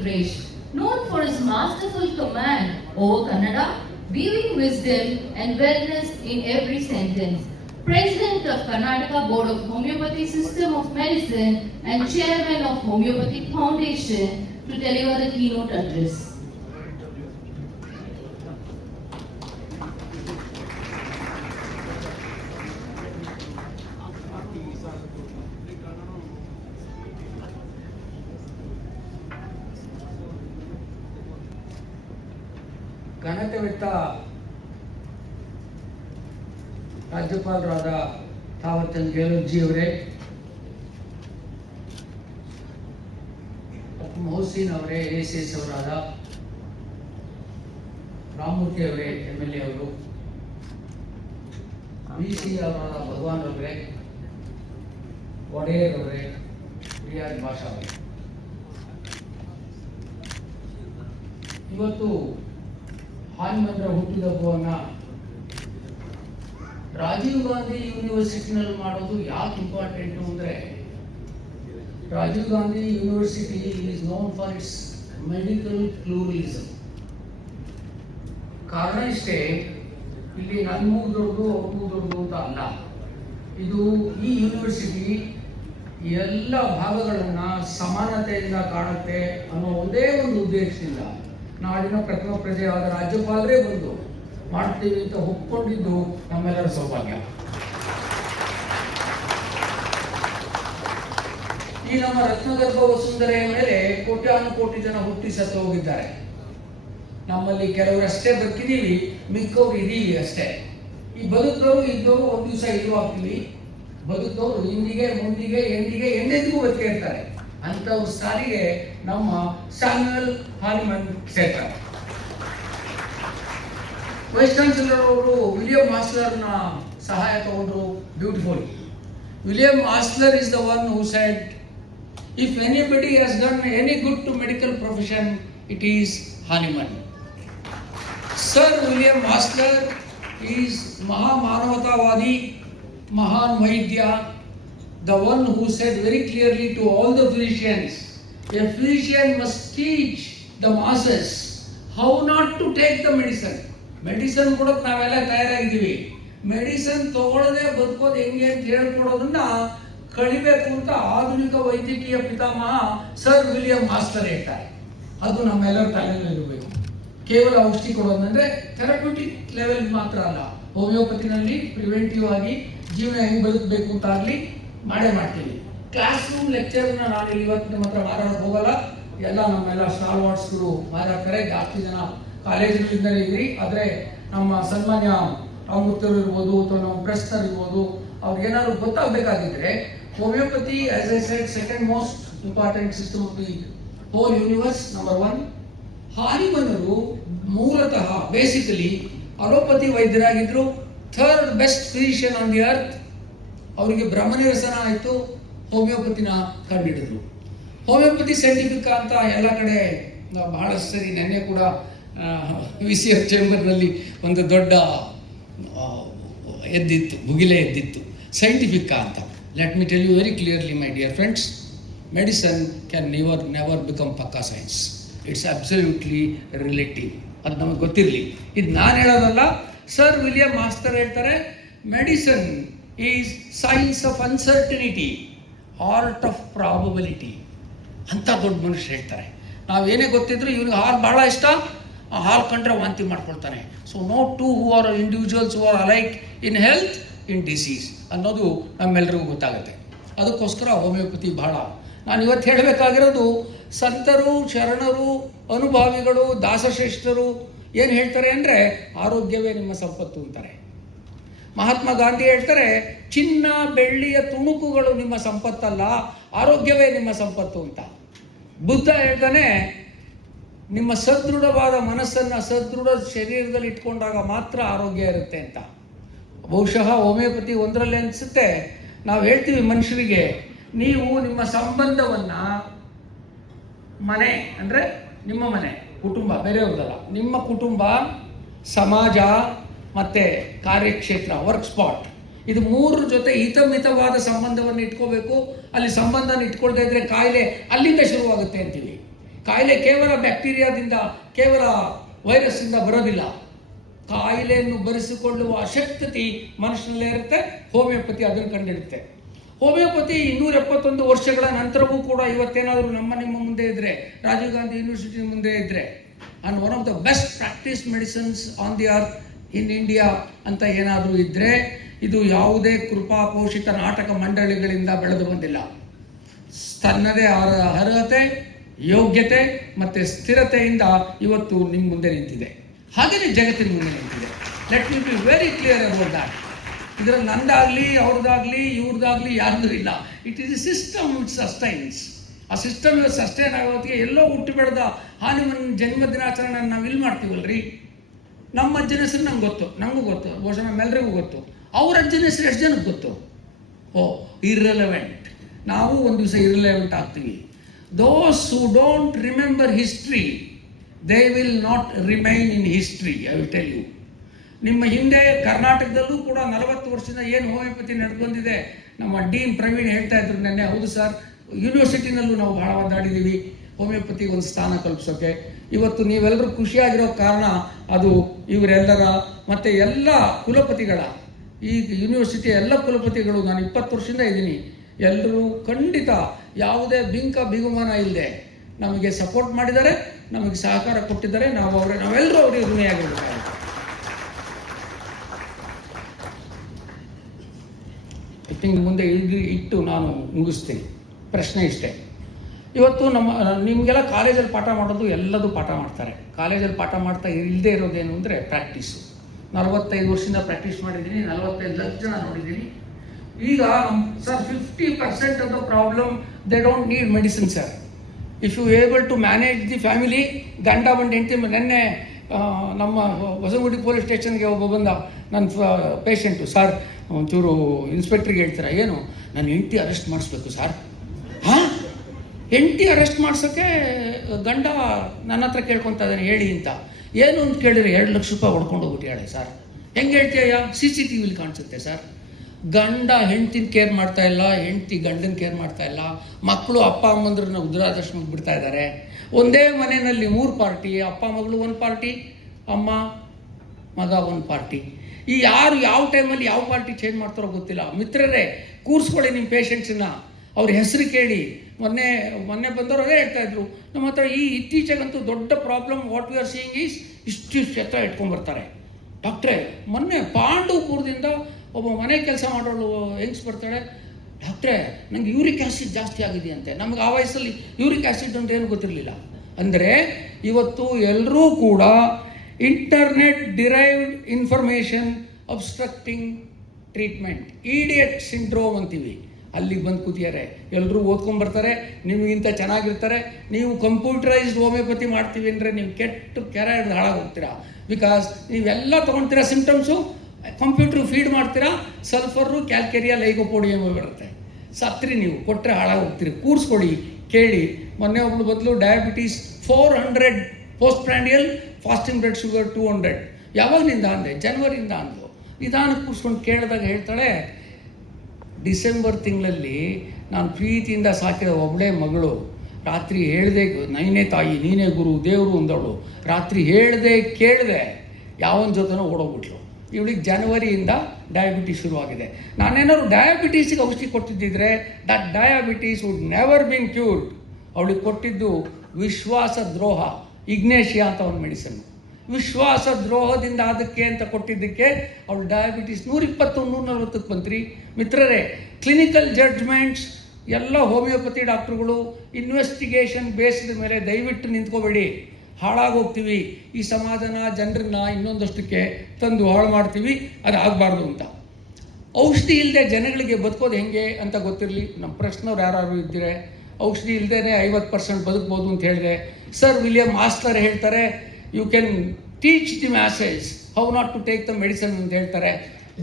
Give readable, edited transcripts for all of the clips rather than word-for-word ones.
Rudresh, known for his masterful command over Kannada, weaving wisdom and wellness in every sentence. President of Karnataka Board of Homeopathy System of Medicine and Chairman of Homeopathic Foundation to deliver the keynote address. ಘನತೆವೆತ್ತ ರಾಜ್ಯಪಾಲರಾದ ಥಾವರ್ಚಂದ್ ಗೆಹ್ಲೋಟ್ ಅವರೇ, ಮೊಹಸಿನ್ ಅವರೇ, ACS ಅವರಾದ Ramamurthy ಅವರೇ, MLA ಅವರು, BC ಅವರಾದ ಭಗವಾನ್ ಅವರೇ, ಒಡೆಯರ್ ಅವರೇ, BR ಭಾಷಾ ಅವರೇ, ಇವತ್ತು ಹಾನಿಮಂದ್ರ ಹುಟ್ಟಿದಬ್ಬವನ್ನು ರಾಜೀವ್ ಗಾಂಧಿ ಯೂನಿವರ್ಸಿಟಿನಲ್ಲಿ ಮಾಡೋದು ಯಾಕೆ ಇಂಪಾರ್ಟೆಂಟು ಅಂದರೆ, Rajiv Gandhi university is known for its medical pluralism. ಕಾರಣ ಇಷ್ಟೇ, ಇಲ್ಲಿ ನನ್ನ ಮೂಗು ದೊಡ್ಡದು ಅವ್ರ ಮೂಗು ದೊಡ್ಡದು ಅಂತ ಅಲ್ಲ. ಇದು ಈ ಯೂನಿವರ್ಸಿಟಿ ಎಲ್ಲ ಭಾಗಗಳನ್ನು ಸಮಾನತೆಯಿಂದ ಕಾಣುತ್ತೆ ಅನ್ನೋ ಒಂದೇ ಒಂದು ಉದ್ದೇಶದಿಂದ ನಾಡಿನ ಪ್ರಥಮ ಪ್ರಜೆಯಾದ ರಾಜ್ಯಪಾಲರೇ ಬಂದು ಮಾಡ್ತೀವಿ ಅಂತ ಒಪ್ಕೊಂಡಿದ್ದು ನಮ್ಮೆಲ್ಲರ ಸೌಭಾಗ್ಯ. ಈ ನಮ್ಮ ರತ್ನಗರ್ಭ ವಸುಂಧರೆಯ ಮೇಲೆ ಕೋಟ್ಯಾನುಕೋಟಿ ಜನ ಹುಟ್ಟಿ ಸತ್ತು ಹೋಗಿದ್ದಾರೆ. ನಮ್ಮಲ್ಲಿ ಕೆಲವರಷ್ಟೇ ಬದುಕಿದೀವಿ, ಮಿಕ್ಕವ್ರು ಇದೀವಿ ಅಷ್ಟೇ. ಈ ಬದುಕದವರು ಇದ್ದವರು ಒಂದು ದಿವಸ ಇರುವಾಗ್ತೀವಿ, ಬದುಕದವರು ಇಂದಿಗೆ ಮುಂದಿಗೆ ಎಂದಿಗೆ ಎಂದೆಂದಿಗೂ ಬದುಕೇ ಇರ್ತಾರೆ. ಅಂಥವ್ರ ಸಾರಿಗೆ ನಮ್ಮ ಸ್ಯಾಮ್ಯುಯಲ್ ಹಾನಿಮನ್ ಸೇರ್ತಾರೆ. ವೈಸ್ ಚಾನ್ಸಲರ್ ಅವರು ವಿಲಿಯಂ ಆಸ್ಲರ್ನ ಸಹಾಯ ತಗೊಂಡ್ರು. Beautiful. William Osler is the one who said, if anybody has done any good to medical profession, it is Hahnemann. Sir William Osler is ಮಹಾಮಾನವತಾವಾದಿ, ಮಹಾನ್ ವೈದ್ಯ, the one who said very clearly to all the physicians, a physician must teach the masses how not to take the medicine. Medicine ಕೊಡೋಕೆ ನಾವೆಲ್ಲ ತಯಾರಾಗಿದ್ದೀವಿ, medicine ತಗೊಳ್ಳದೆ ಬದುಕೋದು ಹೆಂಗೆ ಅಂತ ಹೇಳ್ಕೊಡೋದನ್ನ ಕಳಿಬೇಕು ಅಂತ ಆಧುನಿಕ ವೈದ್ಯಕೀಯ ಪಿತಾಮಹ ಸರ್ ವಿಲಿಯಂ ಆಸ್ಲರ್ ಹೇಳ್ತಾರೆ. ಅದು ನಮ್ಮೆಲ್ಲರ ತಲೆಯಲ್ಲಿ ಇರಬೇಕು. ಕೇವಲ ಔಷಧಿ ಕೊಡೋದಂದ್ರೆ ಥೆರಪ್ಯೂಟಿಕ್ ಲೆವೆಲ್ ಮಾತ್ರ ಅಲ್ಲ, ಹೋಮಿಯೋಪತಿನಲ್ಲಿ ಪ್ರಿವೆಂಟಿವ್ ಆಗಿ ಜೀವನ ಹೆಂಗೆ ಬದುಕಬೇಕು ಅಂತ ಆಗಲಿ ಮಾಡೇ ಮಾಡ್ತೀವಿ. ಕ್ಲಾಸ್ ರೂಮ್ ಲೆಕ್ಚರ್ನ ನಾನು ಇಲ್ಲಿ ಇವತ್ತು ನಿಮ್ಮ ಹತ್ರ ಮಾತಾಡೋಕೆ ಹೋಗಲ್ಲ. ಎಲ್ಲ ನಮ್ಮೆಲ್ಲ ಸ್ಟಾಲ್ವಾರ್ಟ್ಸ್ಗಳು ಮಾತಾಡ್ತಾರೆ. ಜಾಸ್ತಿ ಜನ ಕಾಲೇಜುಗಳಿಂದಲೇ ಇದ್ರಿ. ಆದರೆ ನಮ್ಮ ಸನ್ಮಾನ್ಯ ರಾಮಮೂರ್ತಿಯವರು ಇರ್ಬೋದು ಅಥವಾ ನಮ್ಮ ಪ್ರೆಸ್ನರ್ ಇರ್ಬೋದು, ಅವ್ರಿಗೇನಾದ್ರು ಗೊತ್ತಾಗಬೇಕಾಗಿದ್ರೆ homeopathy as I said second most important system of the whole universe, number 1. ಹಾನಿಮನರು ಮೂಲತಃ ಬೇಸಿಕಲಿ ಅಲೋಪತಿ ವೈದ್ಯರಾಗಿದ್ದರು, third best physician on the earth. ಅವರಿಗೆ ಬ್ರಹ್ಮನಿರಸನ ಆಯಿತು, ಹೋಮಿಯೋಪತಿನ ಕಂಡುಹಿಡಿದ್ರು. ಹೋಮಿಯೋಪತಿ ಸೈಂಟಿಫಿಕ್ ಅಂತ ಎಲ್ಲ ಕಡೆ ಬಹಳಷ್ಟು ಸರಿ, ನೆನ್ನೆ ಕೂಡ VCF ಚೇಂಬರ್ನಲ್ಲಿ ಒಂದು ದೊಡ್ಡ ಎದ್ದಿತ್ತು, ಮುಗಿಲೆ ಎದ್ದಿತ್ತು, ಸೈಂಟಿಫಿಕ್ ಅಂತ. Let me tell you very clearly my dear friends, medicine can never become ಪಕ್ಕಾ ಸೈನ್ಸ್. It's absolutely relative. ಅದು ನಮಗೆ ಗೊತ್ತಿರಲಿ. ಇದು ನಾನು ಹೇಳೋದಲ್ಲ, ಸರ್ ವಿಲಿಯಂ ಆಸ್ಲರ್ ಹೇಳ್ತಾರೆ, medicine is science of uncertainty, art of probability ಅಂತ ದೊಡ್ಡ ಮನುಷ್ಯ ಹೇಳ್ತಾರೆ. ನಾವೇನೇ ಗೊತ್ತಿದ್ರು ಇವ್ನಿಗೆ ಹಾಲು ಭಾಳ ಇಷ್ಟ, ಹಾಲು ಕಂಡ್ರೆ ವಾಂತಿ ಮಾಡ್ಕೊಳ್ತಾನೆ. So no two who are individuals who are alike in health, in disease ಅನ್ನೋದು ನಮ್ಮೆಲ್ಲರಿಗೂ ಗೊತ್ತಾಗುತ್ತೆ. ಅದಕ್ಕೋಸ್ಕರ ಹೋಮಿಯೋಪತಿ ಬಹಳ. ನಾನು ಇವತ್ತು ಹೇಳಬೇಕಾಗಿರೋದು, ಸಂತರು, ಶರಣರು, ಅನುಭಾವಿಗಳು, ದಾಸಶ್ರೇಷ್ಠರು ಏನು ಹೇಳ್ತಾರೆ ಅಂದರೆ, ಆರೋಗ್ಯವೇ ನಿಮ್ಮ ಸಂಪತ್ತು ಅಂತಾರೆ. ಮಹಾತ್ಮ ಗಾಂಧಿ ಹೇಳ್ತಾರೆ, ಚಿನ್ನ ಬೆಳ್ಳಿಯ ತುಣುಕುಗಳು ನಿಮ್ಮ ಸಂಪತ್ತಲ್ಲ, ಆರೋಗ್ಯವೇ ನಿಮ್ಮ ಸಂಪತ್ತು ಅಂತ. ಬುದ್ಧ ಹೇಳ್ತಾನೆ, ನಿಮ್ಮ ಸದೃಢವಾದ ಮನಸ್ಸನ್ನು ಸದೃಢ ಶರೀರದಲ್ಲಿ ಇಟ್ಕೊಂಡಾಗ ಮಾತ್ರ ಆರೋಗ್ಯ ಇರುತ್ತೆ ಅಂತ. ಬಹುಶಃ ಹೋಮಿಯೋಪತಿ ಒಂದರಲ್ಲೇ ಅನಿಸುತ್ತೆ. ನಾವು ಹೇಳ್ತೀವಿ ಮನುಷ್ಯರಿಗೆ, ನೀವು ನಿಮ್ಮ ಸಂಬಂಧವನ್ನು ಮನೆ ಅಂದರೆ ನಿಮ್ಮ ಮನೆ, ಕುಟುಂಬ, ಬೇರೆಯವ್ರದ್ದಲ್ಲ, ನಿಮ್ಮ ಕುಟುಂಬ, ಸಮಾಜ ಮತ್ತು ಕಾರ್ಯಕ್ಷೇತ್ರ, ವರ್ಕ್ ಸ್ಪಾಟ್, ಇದು ಮೂರರ ಜೊತೆ ಹಿತಮಿತವಾದ ಸಂಬಂಧವನ್ನು ಇಟ್ಕೋಬೇಕು. ಅಲ್ಲಿ ಸಂಬಂಧನ ಇಟ್ಕೊಳ್ತಾ ಇದ್ರೆ ಕಾಯಿಲೆ ಅಲ್ಲಿಂದ ಶುರುವಾಗುತ್ತೆ ಅಂತೀವಿ. ಕಾಯಿಲೆ ಕೇವಲ ಬ್ಯಾಕ್ಟೀರಿಯಾದಿಂದ, ಕೇವಲ ವೈರಸ್ಸಿಂದ ಬರೋದಿಲ್ಲ. ಕಾಯಿಲೆಯನ್ನು ಬರೆಸಿಕೊಳ್ಳುವ ಅಶಕ್ತಿ ಮನುಷ್ಯನಲ್ಲೇ ಇರುತ್ತೆ. ಹೋಮಿಯೋಪತಿ ಅದನ್ನು ಕಂಡಿಡುತ್ತೆ. ಹೋಮಿಯೋಪತಿ 271 ವರ್ಷಗಳ ನಂತರವೂ ಕೂಡ ಇವತ್ತೇನಾದರೂ ನಿಮ್ಮ ಮುಂದೆ ಇದ್ದರೆ, ರಾಜೀವ್ ಗಾಂಧಿ ಯೂನಿವರ್ಸಿಟಿ ಮುಂದೆ ಇದ್ದರೆ, and one of the best practice medicines on the earth in India ಅಂತ ಏನಾದರೂ ಇದ್ದರೆ, ಇದು ಯಾವುದೇ ಕೃಪಾಪೋಷಿತ ನಾಟಕ ಮಂಡಳಿಗಳಿಂದ ಬೆಳೆದು ಬಂದಿಲ್ಲ. ತನ್ನದೇ ಅರ್ಹತೆ, ಯೋಗ್ಯತೆ ಮತ್ತು ಸ್ಥಿರತೆಯಿಂದ ಇವತ್ತು ನಿಮ್ಮ ಮುಂದೆ ನಿಂತಿದೆ. ಹಾಗೆಯೇ ಜಗತ್ತಿನ ಮುಂದೆ ನಿಂತಿದೆ. Let me be very clear about that. ಇದರಲ್ಲಿ ನಂದಾಗಲಿ, ಅವ್ರದ್ದಾಗಲಿ, ಇವ್ರದ್ದಾಗಲಿ ಯಾರ್ದು ಇಲ್ಲ. It is A system, it sustains. ಆ ಸಿಸ್ಟಮ್ ಇವತ್ತು ಸಸ್ಟೈನ್ ಆಗೋತ್ತಿಗೆ ಎಲ್ಲೋ ಹುಟ್ಟು ಬೆಳೆದ ಹಾನಿಮನ್ ಜನ್ಮ ದಿನಾಚರಣೆ ನಾವು ಇಲ್ಲಿ ಮಾಡ್ತೀವಲ್ರಿ. ನಮ್ಮ ಅಜ್ಜನ ಹೆಸರು ನಂಗೆ ಗೊತ್ತು, ನನಗೂ ಗೊತ್ತು, ಬಹುಶಃ ನಮ್ಮೆಲ್ಲರಿಗೂ ಗೊತ್ತು. ಅವ್ರ ಅಜ್ಜನ ಹೆಸರು ಎಷ್ಟು ಜನಕ್ಕೆ ಗೊತ್ತು? ಇರ್ರೆಲೆವೆಂಟ್. ನಾವು ಒಂದು ದಿವಸ ಇರ್ರೆಲೆವೆಂಟ್ ಆಗ್ತೀವಿ. Those who don't remember history, they will not remain in history. I will tell you. ನಿಮ್ಮ ಹಿಂದೆ ಕರ್ನಾಟಕದಲ್ಲೂ ಕೂಡ 40 ವರ್ಷದಿಂದ ಏನು ಹೋಮಿಯೋಪತಿ ನಡೆದುಬಂದಿದೆ. ನಮ್ಮ ಡೀನ್ ಪ್ರವೀಣ್ ಹೇಳ್ತಾ ಇದ್ರು ನೆನ್ನೆ. ಹೌದು ಸರ್, ಯೂನಿವರ್ಸಿಟಿನಲ್ಲೂ ನಾವು ಭಾಳ ಒದ್ದಾಡಿದ್ದೀವಿ ಹೋಮಿಯೋಪತಿಗೆ ಒಂದು ಸ್ಥಾನ ಕಲ್ಪಿಸೋಕ್ಕೆ. ಇವತ್ತು ನೀವೆಲ್ಲರೂ ಖುಷಿಯಾಗಿರೋ ಕಾರಣ ಅದು ಇವರೆಲ್ಲರ ಮತ್ತು ಎಲ್ಲ ಕುಲಪತಿಗಳ, ಈ ಯೂನಿವರ್ಸಿಟಿಯ ಎಲ್ಲ ಕುಲಪತಿಗಳು, ನಾನು 20 ವರ್ಷದಿಂದ ಇದ್ದೀನಿ, ಎಲ್ಲರೂ ಖಂಡಿತ ಯಾವುದೇ ಬಿಗುಮಾನ ಇಲ್ಲದೆ ನಮಗೆ ಸಪೋರ್ಟ್ ಮಾಡಿದ್ದಾರೆ, ನಮಗೆ ಸಹಕಾರ ಕೊಟ್ಟಿದ್ದಾರೆ. ನಾವೆಲ್ಲರೂ ಅವರಿಗೆ ಋಣಿಯಾಗಿರ್ಬೇಕಾಗುತ್ತೆ. ಐ ಥಿಂಕ್ ಮುಂದೆ ಇಟ್ಟು ನಾನು ಮುಗಿಸ್ತೀನಿ. ಪ್ರಶ್ನೆ ಇಷ್ಟೇ. ಇವತ್ತು ನಿಮಗೆಲ್ಲ ಕಾಲೇಜಲ್ಲಿ ಪಾಠ ಮಾಡೋದು ಎಲ್ಲದೂ ಪಾಠ ಮಾಡ್ತಾರೆ. ಕಾಲೇಜಲ್ಲಿ ಪಾಠ ಮಾಡ್ತಾ ಇಲ್ಲದೆ ಇರೋದೇನು ಅಂದರೆ ಪ್ರಾಕ್ಟೀಸು. 45 ವರ್ಷದಿಂದ ಪ್ರಾಕ್ಟೀಸ್ ಮಾಡಿದ್ದೀನಿ, 45 ಲಕ್ಷ ಜನ ನೋಡಿದ್ದೀನಿ. ಈಗ sir 50% of the problem they don't need medicine sir. If you able to manage the family. ಗಂಡ ಬಂದು ಹೆಂಡತಿ, ನೆನ್ನೆ ನಮ್ಮ ಹೊಸಗುಡಿ ಪೊಲೀಸ್ ಸ್ಟೇಷನ್ಗೆ ಒಬ್ಬ ಬಂದ, ನನ್ನ ಪೇಷಂಟು. ಸರ್ ಒಂಚೂರು ಇನ್ಸ್ಪೆಕ್ಟ್ರಿಗೆ ಹೇಳ್ತಾರೆ, ಏನು ನನ್ನ ಹೆಂಡತಿ ಅರೆಸ್ಟ್ ಮಾಡಿಸ್ಬೇಕು ಸರ್. ಹಾಂ, ಹೆಂಡತಿ ಅರೆಸ್ಟ್ ಮಾಡ್ಸೋಕ್ಕೆ ಗಂಡ ನನ್ನ ಹತ್ರ ಕೇಳ್ಕೊತಾ ಇದ್ದಾನೆ ಹೇಳಿ ಅಂತ. ಏನು ಅಂತ ಕೇಳಿದ್ರೆ 2 ಲಕ್ಷ ರೂಪಾಯಿ ಹೊಡ್ಕೊಂಡು ಹೋಗ್ಬಿಟ್ಟು ಸರ್. ಹೆಂಗೆ ಹೇಳ್ತೀಯ? CCTVಲಿ ಕಾಣಿಸುತ್ತೆ ಸರ್. ಗಂಡ ಹೆಂಡ್ತಿನ ಕೇರ್ ಮಾಡ್ತಾ ಇಲ್ಲ, ಹೆಂಡ್ತಿ ಗಂಡನ ಕೇರ್ ಮಾಡ್ತಾ ಇಲ್ಲ. ಮಕ್ಕಳು ಅಪ್ಪ ಅಮ್ಮಂದ್ರನ್ನ ವೃದ್ಧಾಶ್ರಮಕ್ಕೆ ಬಿಡ್ತಾ ಇದ್ದಾರೆ. ಒಂದೇ ಮನೆಯಲ್ಲಿ 3 ಪಾರ್ಟಿ, ಅಪ್ಪ ಮಗಳು 1 ಪಾರ್ಟಿ, ಅಮ್ಮ ಮಗ 1 ಪಾರ್ಟಿ. ಈ ಯಾರು ಯಾವ ಟೈಮಲ್ಲಿ ಯಾವ ಪಾರ್ಟಿ ಚೇಂಜ್ ಮಾಡ್ತಾರೋ ಗೊತ್ತಿಲ್ಲ. ಮಿತ್ರರೇ, ಕೂರಿಸ್ಕೊಳ್ಳಿ ನಿಮ್ಮ ಪೇಷಂಟ್ಸನ್ನ, ಅವ್ರ ಹೆಸರು ಕೇಳಿ. ಮೊನ್ನೆ ಬಂದವರೇ ಹೇಳ್ತಾ ಇದ್ರು ನಮ್ಮ ಹತ್ರ, ಈ ಇತ್ತೀಚೆಗಂತೂ ದೊಡ್ಡ problem what we are seeing is ಇಷ್ಟಿಷ್ಟು ಎತ್ತರ ಇಟ್ಕೊಂಡ್ಬರ್ತಾರೆ. ಡಾಕ್ಟ್ರೇ, ಮೊನ್ನೆ ಪಾಂಡವಪುರದಿಂದ ಒಬ್ಬ ಮನೆ ಕೆಲಸ ಮಾಡೋಳು ಹೆಂಗ್ಸ್ ಬರ್ತಾಳೆ, ಡಾಕ್ಟ್ರೇ ನನಗೆ ಯೂರಿಕ್ ಆ್ಯಸಿಡ್ ಜಾಸ್ತಿ ಆಗಿದೆಯಂತೆ. ನಮಗೆ ಆ ವಯಸ್ಸಲ್ಲಿ ಯೂರಿಕ್ ಆ್ಯಸಿಡ್ ಅಂತ ಏನು ಗೊತ್ತಿರಲಿಲ್ಲ. ಅಂದರೆ ಇವತ್ತು ಎಲ್ಲರೂ ಕೂಡ internet derived information obstructing treatment, idiot syndrome ಅಂತೀವಿ. ಅಲ್ಲಿಗೆ ಬಂದು ಕೂತಿದ್ದಾರೆ, ಎಲ್ಲರೂ ಓದ್ಕೊಂಡ್ಬರ್ತಾರೆ, ನಿಮಗಿಂತ ಚೆನ್ನಾಗಿರ್ತಾರೆ. ನೀವು ಕಂಪ್ಯೂಟರೈಸ್ಡ್ ಹೋಮಿಯೋಪತಿ ಮಾಡ್ತೀವಿ ಅಂದರೆ ನೀವು ಕೆರೆ ಹಿಡಿದು ಹಾಳಾಗೋಗ್ತೀರಾ. ಬಿಕಾಸ್ ನೀವೆಲ್ಲ ತೊಗೊಳ್ತೀರಾ ಸಿಂಪ್ಟಮ್ಸು, ಕಂಪ್ಯೂಟ್ರ್ ಫೀಡ್ ಮಾಡ್ತೀರಾ, ಸಲ್ಫರು, ಕ್ಯಾಲ್ಕೇರಿಯಾ, ಲೈಕೋಪೋಡಿಯಮ್ ಬರುತ್ತೆ. ಸತ್ರಿ ನೀವು ಕೊಟ್ಟರೆ ಹಾಳಾಗೋಗ್ತೀರಿ. ಕೂರಿಸ್ಕೊಡಿ, ಕೇಳಿ. ಮೊನ್ನೆ ಒಬ್ಬಳು ಬದಲು diabetes 400 post prandial, fasting blood sugar 200. ಯಾವಾಗಲಿಂದ ಅಂದೆ? ಜನವರಿಯಿಂದ ಅಂದು. ನಿಧಾನಕ್ಕೆ ಕೂರಿಸ್ಕೊಂಡು ಕೇಳಿದಾಗ ಹೇಳ್ತಾಳೆ, ಡಿಸೆಂಬರ್ ತಿಂಗಳಲ್ಲಿ ನಾನು ಪ್ರೀತಿಯಿಂದ ಸಾಕಿದ ಒಬ್ಬಳೇ ಮಗಳು ರಾತ್ರಿ ಹೇಳ್ದೆ, ನೈನೇ ತಾಯಿ ನೀನೇ ಗುರು ದೇವರು ಅಂದವಳು, ರಾತ್ರಿ ಹೇಳ್ದೆ ಕೇಳಿದೆ ಯಾವನ ಜೊತೆನೋ ಓಡೋಗ್ಬಿಟ್ಲು. ಇವಳಿಗೆ ಜನವರಿಯಿಂದ ಡಯಾಬಿಟೀಸ್ ಶುರುವಾಗಿದೆ. ನಾನೇನಾದ್ರು ಡಯಾಬಿಟೀಸಿಗೆ ಔಷಧಿ ಕೊಟ್ಟಿದ್ದಿದ್ರೆ that diabetes would never been cured. ಅವಳಿಗೆ ಕೊಟ್ಟಿದ್ದು ವಿಶ್ವಾಸ ದ್ರೋಹ, ಇಗ್ನೇಷಿಯಾ ಅಂತ ಒಂದು ಮೆಡಿಸನ್. ವಿಶ್ವಾಸ ದ್ರೋಹದಿಂದ ಅದಕ್ಕೆ ಅಂತ ಕೊಟ್ಟಿದ್ದಕ್ಕೆ ಅವಳು ಡಯಾಬಿಟೀಸ್ 120, 140ಕ್ಕೆ ಬಂತ್ರಿ. ಮಿತ್ರರೇ, ಕ್ಲಿನಿಕಲ್ ಜಡ್ಜ್ಮೆಂಟ್ಸ್ ಎಲ್ಲ ಹೋಮಿಯೋಪತಿ ಡಾಕ್ಟ್ರುಗಳು ಇನ್ವೆಸ್ಟಿಗೇಷನ್ ಬೇಸ್ಡ್ ಮೇಲೆ ದಯವಿಟ್ಟು ನಿಂತ್ಕೋಬೇಡಿ. ಹಾಳಾಗೋಗ್ತೀವಿ. ಈ ಸಮಾಜನ ಜನರನ್ನ ಇನ್ನೊಂದಷ್ಟಕ್ಕೆ ತಂದು ಹಾಳು ಮಾಡ್ತೀವಿ. ಅದು ಆಗಬಾರ್ದು ಅಂತ. ಔಷಧಿ ಇಲ್ಲದೆ ಜನಗಳಿಗೆ ಬದುಕೋದು ಹೆಂಗೆ ಅಂತ ಗೊತ್ತಿರಲಿ. ನಮ್ಮ ಪ್ರಶ್ನವ್ರು ಯಾರು ಇದ್ದರೆ ಔಷಧಿ ಇಲ್ಲದೇ 50% ಬದುಕ್ಬೋದು ಅಂತ ಹೇಳಿದೆ. ಸರ್ ವಿಲಿಯಂ ಆಸ್ಲರ್ ಹೇಳ್ತಾರೆ, you can teach the message how not to take the medicine ಅಂತ ಹೇಳ್ತಾರೆ.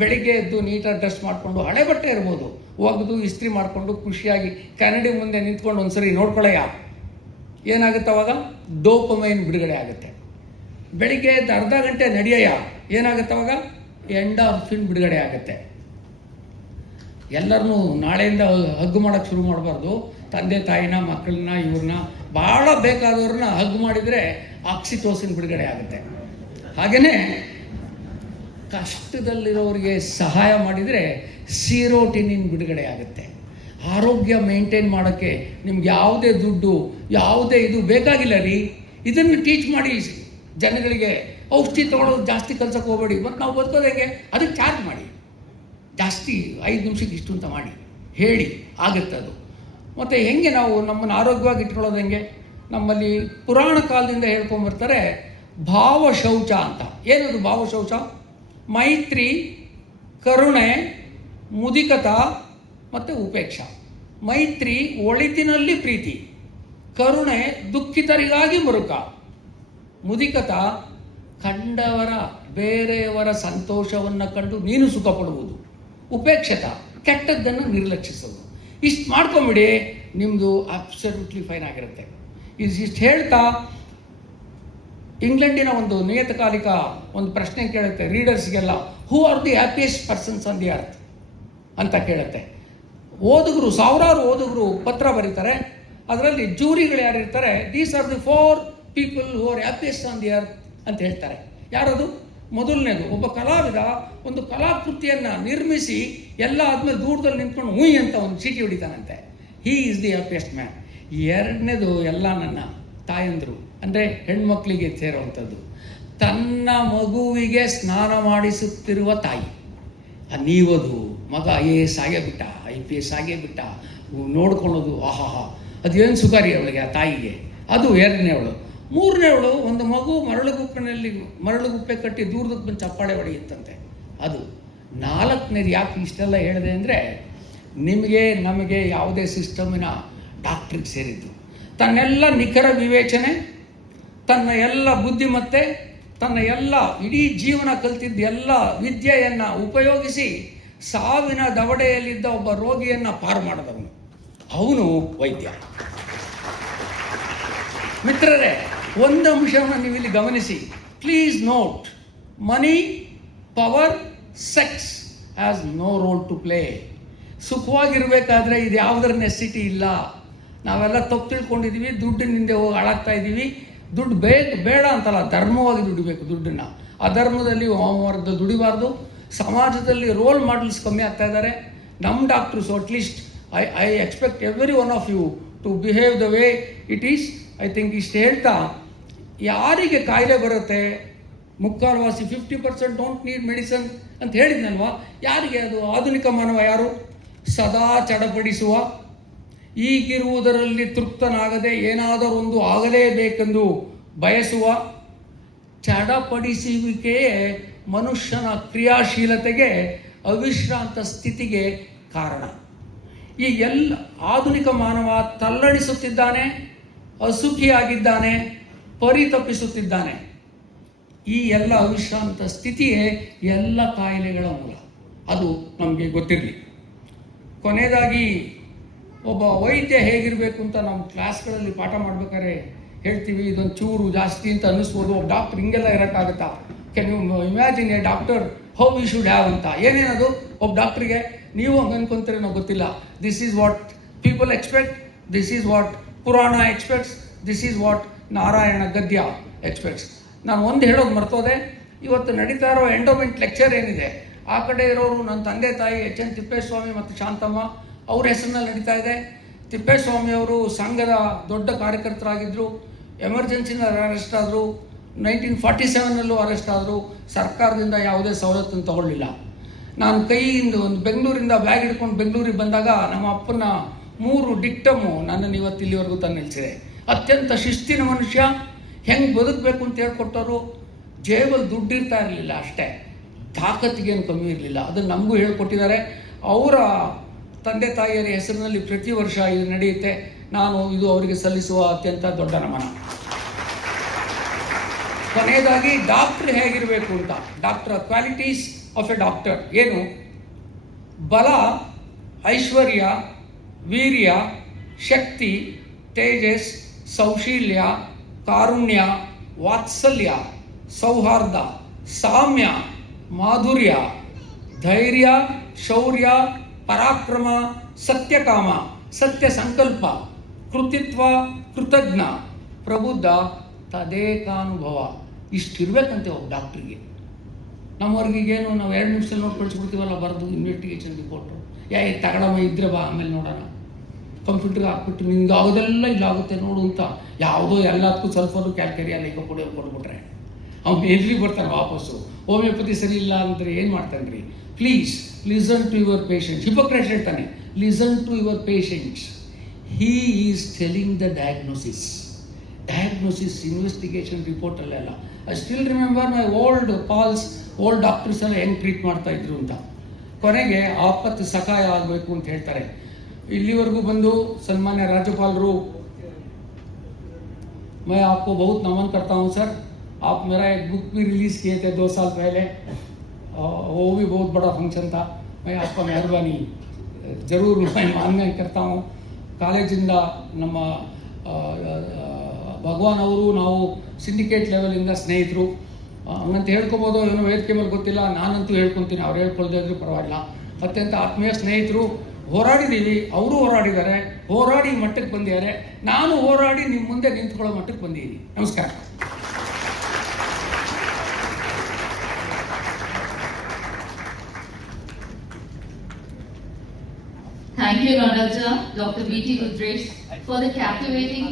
ಬೆಳಿಗ್ಗೆ ಎದ್ದು ನೀಟಾಗಿ ಡ್ರೆಸ್ ಮಾಡಿಕೊಂಡು, ಹಳೆ ಬಟ್ಟೆ ಇರ್ಬೋದು, ಒಗೆದು ಇಸ್ತ್ರಿ ಮಾಡಿಕೊಂಡು ಖುಷಿಯಾಗಿ ಕನ್ನಡಿ ಮುಂದೆ ನಿಂತ್ಕೊಂಡು ಒಂದ್ಸರಿ ನೋಡ್ಕೊಳ್ಳಯ್ಯ, ಏನಾಗುತ್ತೆ ಅವಾಗ? ಡೋಪಮೈನ್ ಬಿಡುಗಡೆ ಆಗುತ್ತೆ. ಬೆಳಿಗ್ಗೆ ಎದ್ದು ಅರ್ಧ ಗಂಟೆ ನಡೆಯಯ್ಯ, ಏನಾಗುತ್ತೆ ಅವಾಗ? ಎಂಡಾರ್ಫಿನ್ ಬಿಡುಗಡೆ ಆಗುತ್ತೆ. ಎಲ್ಲರನ್ನೂ ನಾಳೆಯಿಂದ ಹಗ್ಗು ಮಾಡೋಕ್ಕೆ ಶುರು ಮಾಡಬಾರ್ದು. ತಂದೆ ತಾಯಿನ, ಮಕ್ಕಳನ್ನ, ಇವ್ರನ್ನ ಭಾಳ ಬೇಕಾದವ್ರನ್ನ ಹಗ್ ಮಾಡಿದರೆ ಆಕ್ಸಿಟೋಸಿನ್ ಬಿಡುಗಡೆ ಆಗುತ್ತೆ. ಹಾಗೆಯೇ ಕಷ್ಟದಲ್ಲಿರೋರಿಗೆ ಸಹಾಯ ಮಾಡಿದರೆ ಸೀರೋಟಿನಿನ್ ಬಿಡುಗಡೆ ಆಗುತ್ತೆ. ಆರೋಗ್ಯ ಮೇಂಟೈನ್ ಮಾಡೋಕ್ಕೆ ನಿಮ್ಗೆ ಯಾವುದೇ ದುಡ್ಡು, ಯಾವುದೇ ಇದು ಬೇಕಾಗಿಲ್ಲ ರೀ. ಇದನ್ನು ಟೀಚ್ ಮಾಡಿ ಜನಗಳಿಗೆ. ಔಷಧಿ ತೊಗೊಳೋದು ಜಾಸ್ತಿ ಕಲ್ಸಕ್ಕೆ ಹೋಗಬೇಡಿ. ಮತ್ತು ನಾವು ಬದುಕೋದು ಹೇಗೆ, ಅದಕ್ಕೆ ಚಾರ್ಜ್ ಮಾಡಿ, ಜಾಸ್ತಿ 5 ನಿಮಿಷಕ್ಕೆ ಇಷ್ಟು ಅಂತ ಮಾಡಿ ಹೇಳಿ, ಆಗುತ್ತೆ ಅದು. ಮತ್ತು ಹೆಂಗೆ ನಾವು ನಮ್ಮನ್ನು ಆರೋಗ್ಯವಾಗಿ ಇಟ್ಕೊಳ್ಳೋದು ಹೆಂಗೆ, ನಮ್ಮಲ್ಲಿ ಪುರಾಣ ಕಾಲದಿಂದ ಹೇಳ್ಕೊಂಬರ್ತಾರೆ ಭಾವ ಶೌಚ ಅಂತ. ಏನದು ಭಾವ ಶೌಚ? ಮೈತ್ರಿ, ಕರುಣೆ, ಮುದಿಕತ ಮತ್ತು ಉಪೇಕ್ಷ. ಮೈತ್ರಿ ಒಳಿತಿನಲ್ಲಿ ಪ್ರೀತಿ, ಕರುಣೆ ದುಃಖಿತರಿಗಾಗಿ ಮರುಕ, ಮುದಿಕತ ಕಂಡವರ ಬೇರೆಯವರ ಸಂತೋಷವನ್ನು ಕಂಡು ನೀನು ಸುಖ ಪಡುವುದು, ಉಪೇಕ್ಷತ ಕೆಟ್ಟದ್ದನ್ನು ನಿರ್ಲಕ್ಷಿಸೋದು. ಇಷ್ಟು ಮಾಡ್ಕೊಂಬಿಡಿ, ನಿಮ್ಮದು ಅಬ್ಸಲ್ಯೂಟ್ಲಿ ಫೈನ್ ಆಗಿರುತ್ತೆ. ಇಷ್ಟು ಹೇಳ್ತಾ ಇಂಗ್ಲೆಂಡಿನ ಒಂದು ನಿಯತಕಾಲಿಕ ಒಂದು ಪ್ರಶ್ನೆ ಕೇಳುತ್ತೆ ರೀಡರ್ಸ್ಗೆಲ್ಲ, who are the happiest persons on the earth ಅಂತ ಕೇಳುತ್ತೆ. ಓದುಗರು, ಸಾವಿರಾರು ಓದುಗರು ಪತ್ರ ಬರೀತಾರೆ. ಅದರಲ್ಲಿ ಜೂರಿಗಳು ಯಾರಿರ್ತಾರೆ, these are the 4 people who are happiest on the earth ಅಂತ ಹೇಳ್ತಾರೆ. ಯಾರದು? ಮೊದಲನೇದು, ಒಬ್ಬ ಕಲಾವಿದ ಒಂದು ಕಲಾಕೃತಿಯನ್ನು ನಿರ್ಮಿಸಿ ಎಲ್ಲ ಆದಮೇಲೆ ದೂರದಲ್ಲಿ ನಿಂತ್ಕೊಂಡು ಹುಯ್ ಅಂತ ಒಂದು ಚೀಟಿ ಹೊಡಿತಾನಂತೆ. He is the happiest man. ಎರಡನೇದು, ಎಲ್ಲ ನನ್ನ ತಾಯಂದರು ಅಂದರೆ ಹೆಣ್ಮಕ್ಳಿಗೆ ಸೇರುವಂಥದ್ದು, ತನ್ನ ಮಗುವಿಗೆ ಸ್ನಾನ ಮಾಡಿಸುತ್ತಿರುವ ತಾಯಿ. ನೀವದು ಮಗ IAS ಆಗೇ ಬಿಟ್ಟ, IPS ಆಗೇ ಬಿಟ್ಟ, ನೋಡ್ಕೊಳ್ಳೋದು, ಆಹಾಹಾ, ಅದೇನು ಸುಖ ರೀ ಅವಳಿಗೆ, ಆ ತಾಯಿಗೆ. ಅದು ಎರಡನೇವಳು. ಮೂರನೇವಳು, ಒಂದು ಮಗು ಮರಳುಗುಪ್ಪೆ ಕಟ್ಟಿ ದೂರದಕ್ಕೆ ಬಂದು ಚಪ್ಪಾಳೆ ಹೊಡೆಯುತ್ತಂತೆ, ಅದು. ನಾಲ್ಕನೇದು ಯಾಕೆ ಇಷ್ಟೆಲ್ಲ ಹೇಳಿದೆ ಅಂದರೆ, ನಿಮಗೆ ನಮಗೆ ಯಾವುದೇ ಸಿಸ್ಟಮಿನ ಡಾಕ್ಟ್ರಿಗೆ ಸೇರಿದ್ದು, ತನ್ನೆಲ್ಲ ನಿಖರ ವಿವೇಚನೆ, ತನ್ನ ಎಲ್ಲ ಬುದ್ಧಿಮತ್ತೆ, ತನ್ನ ಎಲ್ಲ ಇಡೀ ಜೀವನ ಕಲ್ತಿದ್ದ ಎಲ್ಲ ವಿದ್ಯೆಯನ್ನು ಉಪಯೋಗಿಸಿ ಸಾವಿನ ದವಡೆಯಲ್ಲಿದ್ದ ಒಬ್ಬ ರೋಗಿಯನ್ನು ಪಾರು ಮಾಡಿದವನು, ಅವನು ವೈದ್ಯ. ಮಿತ್ರರೇ, ಒಂದು ಅಂಶವನ್ನು ನೀವು ಇಲ್ಲಿ ಗಮನಿಸಿ. Please note, money, power, sex has no role to play. ಸುಖವಾಗಿರಬೇಕಾದ್ರೆ ಇದು ಯಾವುದರ ನೆಸಿಟಿ ಇಲ್ಲ. ನಾವೆಲ್ಲ ತಪ್ಪು ತಿಳ್ಕೊಂಡಿದ್ದೀವಿ, ದುಡ್ಡಿನಿಂದ ಹೋಗಿ ಹಾಳಾಗ್ತಾ ಇದ್ದೀವಿ. ದುಡ್ಡು ಬೇಡ ಅಂತಲ್ಲ, ಧರ್ಮವಾಗಿ ದುಡಿಬೇಕು ದುಡ್ಡನ್ನು. ಅಧರ್ಮದಲ್ಲಿ ಹೋಮವರ್ದು ದುಡಿಬಾರ್ದು. ಸಮಾಜದಲ್ಲಿ ರೋಲ್ ಮಾಡೆಲ್ಸ್ ಕಮ್ಮಿ ಆಗ್ತಾ ಇದ್ದಾರೆ. ನಮ್ಮ doctors at least I expect every one of you to behave the way it is. I think ಇಷ್ಟು ಹೇಳ್ತಾ, ಯಾರಿಗೆ ಕಾಯಿಲೆ ಬರುತ್ತೆ, ಮುಕ್ಕಾಲ್ವಾಸಿ 50% ಡೋಂಟ್ ನೀಡ್ ಮೆಡಿಸನ್ ಅಂತ ಹೇಳಿದ್ನಲ್ವಾ, ಯಾರಿಗೆ ಅದು? ಆಧುನಿಕ ಮಾನವ ಯಾರು? ಸದಾ ಚಡಪಡಿಸುವ, ಈಗಿರುವುದರಲ್ಲಿ ತೃಪ್ತನಾಗದೆ ಏನಾದರೊಂದು ಆಗಲೇಬೇಕೆಂದು ಬಯಸುವ, ಚಡಪಡಿಸುವಿಕೆಯೇ ಮನುಷ್ಯನ ಕ್ರಿಯಾಶೀಲತೆಗೆ, ಅವಿಶ್ರಾಂತ ಸ್ಥಿತಿಗೆ ಕಾರಣ. ಈ ಎಲ್ಲ ಆಧುನಿಕ ಮಾನವ ತಲ್ಲಣಿಸುತ್ತಿದ್ದಾನೆ, ಅಸುಖಿಯಾಗಿದ್ದಾನೆ, ಪರಿತಪಿಸುತ್ತಿದ್ದಾನೆ. ಈ ಎಲ್ಲ ಅವಿಶ್ರಾಂತ ಸ್ಥಿತಿಯೇ ಎಲ್ಲ ಕಾಯಿಲೆಗಳ ಮೂಲ. ಅದು ನಮಗೆ ಗೊತ್ತಿರಲಿ. ಕೊನೆಯದಾಗಿ, ಒಬ್ಬ ವೈದ್ಯ ಹೇಗಿರಬೇಕು ಅಂತ ನಮ್ಮ ಕ್ಲಾಸ್ಗಳಲ್ಲಿ ಪಾಠ ಮಾಡ್ಬೇಕಾದ್ರೆ ಹೇಳ್ತೀವಿ. ಇದೊಂದು ಚೂರು ಜಾಸ್ತಿ ಅಂತ ಅನ್ನಿಸ್ಬೋದು. ಒಬ್ಬ ಡಾಕ್ಟ್ರ್ ಹಿಂಗೆಲ್ಲ ಇರೋಕ್ಕಾಗುತ್ತಾ? Can you imagine a doctor how we should have ಅಂತ? ಏನೇನದು ಒಬ್ಬ ಡಾಕ್ಟ್ರಿಗೆ? ನೀವು ಹಂಗೆ ಅನ್ಕೊಂತೀರೇನೋ ಗೊತ್ತಿಲ್ಲ. This is what people expect, this is what Purana expects, this is what Narayana Gadya expects. ನಾನು ಒಂದು ಹೇಳೋದು ಮರ್ತೋದೆ. ಇವತ್ತು ನಡೀತಾ ಇರೋ ಎಂಡೋಮೆಂಟ್ ಲೆಕ್ಚರ್ ಏನಿದೆ, ಆ ಕಡೆ ಇರೋರು ನನ್ನ ತಂದೆ ತಾಯಿ HN ತಿಪ್ಪೇಸ್ವಾಮಿ ಮತ್ತು ಶಾಂತಮ್ಮ ಅವ್ರ ಹೆಸರಿನಲ್ಲಿ ನಡೀತಾ ಇದೆ. ತಿಪ್ಪೇಸ್ವಾಮಿಯವರು ಸಂಘದ ದೊಡ್ಡ ಕಾರ್ಯಕರ್ತರಾಗಿದ್ದರು. ಎಮರ್ಜೆನ್ಸಿನಲ್ಲಿ ಅರೆಸ್ಟ್ ಆದರು. 1947ನಲ್ಲೂ ಅರೆಸ್ಟ್ ಆದರು. ಸರ್ಕಾರದಿಂದ ಯಾವುದೇ ಸವಲತ್ತನ್ನು ತಗೊಳ್ಳಿಲ್ಲ. ನಾನು ಕೈಯಿಂದ ಒಂದು ಬೆಂಗಳೂರಿಂದ ಬ್ಯಾಗ್ ಹಿಡ್ಕೊಂಡು ಬೆಂಗಳೂರಿಗೆ ಬಂದಾಗ ನಮ್ಮ ಅಪ್ಪನ 3 ಡಿಕ್ಟಮು ನನ್ನನ್ನು ಇವತ್ತು ಇಲ್ಲಿವರೆಗೂ ತಂದು ನಿಲ್ಲಿಸಿದೆ. ಅತ್ಯಂತ ಶಿಸ್ತಿನ ಮನುಷ್ಯ, ಹೆಂಗೆ ಬದುಕಬೇಕು ಅಂತ ಹೇಳ್ಕೊಟ್ಟರು. ಜೇಬಲ್ಲಿ ದುಡ್ಡು ಇರ್ತಾ ಇರಲಿಲ್ಲ ಅಷ್ಟೇ, ತಾಕತ್ತಿಗೇನು ಕಮ್ಮಿ ಇರಲಿಲ್ಲ. ಅದನ್ನು ನಮಗೂ ಹೇಳ್ಕೊಟ್ಟಿದ್ದಾರೆ. ಅವರ ತಂದೆ ತಾಯಿಯರ ಹೆಸರಿನಲ್ಲಿ ಪ್ರತಿ ವರ್ಷ ಇದು ನಡೆಯುತ್ತೆ. ನಾನು ಇದು ಅವರಿಗೆ ಸಲ್ಲಿಸುವ ಅತ್ಯಂತ ದೊಡ್ಡ ನಮನ. ಕೊನೆಯದಾಗಿ, ಡಾಕ್ಟ್ರ್ ಹೇಗಿರಬೇಕು ಅಂತ, doctor qualities of A doctor ಏನು? ಬಲ, ಐಶ್ವರ್ಯ, ವೀರ್ಯ, ಶಕ್ತಿ, ತೇಜಸ್, ಸೌಶೀಲ್ಯ, ಕಾರುಣ್ಯ, ವಾತ್ಸಲ್ಯ, ಸೌಹಾರ್ದ, ಸಾಮ್ಯ, ಮಾಧುರ್ಯ, ಧೈರ್ಯ, ಶೌರ್ಯ, ಪರಾಕ್ರಮ, ಸತ್ಯಕಾಮ, ಸತ್ಯ ಸಂಕಲ್ಪ, ಕೃತಿತ್ವ, ಕೃತಜ್ಞ, ಪ್ರಬುದ್ಧ, ತದೇಕಾನುಭವ. ಇಷ್ಟಿರ್ಬೇಕಂತೆ ಒಬ್ಬ ಡಾಕ್ಟ್ರಿಗೆ. ನಮ್ಮವ್ರಿಗೇನು ನಾವು 2 ನಿಮಿಷದಲ್ಲಿ ನೋಡಿ ಕಳಿಸ್ಬಿಡ್ತೀವಲ್ಲ ಬರೆದು ಇನ್ವೆಸ್ಟಿಗೇಷನ್ ರಿಪೋರ್ಟು. ತಗೊಳಮ್ಮ ಇದ್ರೆ ಬಾ ಆಮೇಲೆ ನೋಡೋಣ, ಕಂಪ್ಯೂಟರ್ಗೆ ಹಾಕ್ಬಿಟ್ಟು ನಿಮ್ಗೆ ಯಾವುದೆಲ್ಲ ಇಲ್ಲಾಗುತ್ತೆ ನೋಡು ಅಂತ ಯಾವುದೋ ಎಲ್ಲದಕ್ಕೂ ಸ್ವಲ್ಪ ಕ್ಯಾಲ್ಕರಿಯಾ ಲೇಖ ಕೊಟ್ಬಿಟ್ರೆ ಅವ್ನು ಎಲ್ಲಿ ಬರ್ತಾನೆ ವಾಪಸ್ಸು. ಹೋಮಿಯೋಪತಿ ಸರಿ ಇಲ್ಲ ಅಂದರೆ ಏನು ಮಾಡ್ತಾನೆ ರೀ? Please listen to your patients. Hippocrates ಹೇಳ್ತಾನೆ, listen to your patients. He is telling the diagnosis. Investigation ರಿಪೋರ್ಟಲ್ಲೆಲ್ಲ I still remember my old doctors ಎಲ್ಲ ಹೆಂಗೆ ಟ್ರೀಟ್ ಮಾಡ್ತಾಯಿದ್ರು ಅಂತ. ಕೊನೆಗೆ ಆಪತ್ತು ಸಹಾಯ ಆಗಬೇಕು ಅಂತ ಹೇಳ್ತಾರೆ. ಇಲ್ಲಿವರೆಗೂ ಬಂದು ಸನ್ಮಾನ್ಯ राज्यपालರು, मैं आपको बहुत नमन करता हूँ सर, आप मेरा एक बुक भी रिलीज़ किए थे 2 साल पहले, वो भी बहुत बड़ा फंक्शन था. मैं आपका मेहरबानी ज़रूर मैं मान्य करता हूँ. ಕಾಲೇಜಿಂದ ನಮ್ಮ ಭಗವಾನ್ ಅವರು ನಾವು ಸಿಂಡಿಕೇಟ್ ಲೆವೆಲಿಂದ ಸ್ನೇಹಿತರು ಹಂಗಂತ ಹೇಳ್ಕೊಬೋದು. ಏನೋ ವೇದಿಕೆ ಮೇಲೆ ಗೊತ್ತಿಲ್ಲ, ನಾನಂತೂ ಹೇಳ್ಕೊತೀನಿ, ಅವ್ರು ಹೇಳ್ಕೊಳ್ದೇ ಇದ್ರೂ ಪರವಾಗಿಲ್ಲ. ಅತ್ಯಂತ ಆತ್ಮೀಯ ಸ್ನೇಹಿತರು, ಹೋರಾಡಿದ್ದೀವಿ, ಅವರು ಹೋರಾಡಿದ್ದಾರೆ, ಹೋರಾಡಿ ಮಟ್ಟಕ್ಕೆ ಬಂದಿದ್ದಾರೆ. ನಾನು ಹೋರಾಡಿ ನಿಮ್ಮ ಮುಂದೆ ನಿಂತ್ಕೊಳ್ಳೋ ಮಟ್ಟಕ್ಕೆ ಬಂದಿದ್ದೀನಿ. ನಮಸ್ಕಾರ. Thank you, Nadaja, Dr. B.T. Rudresh, for the captivating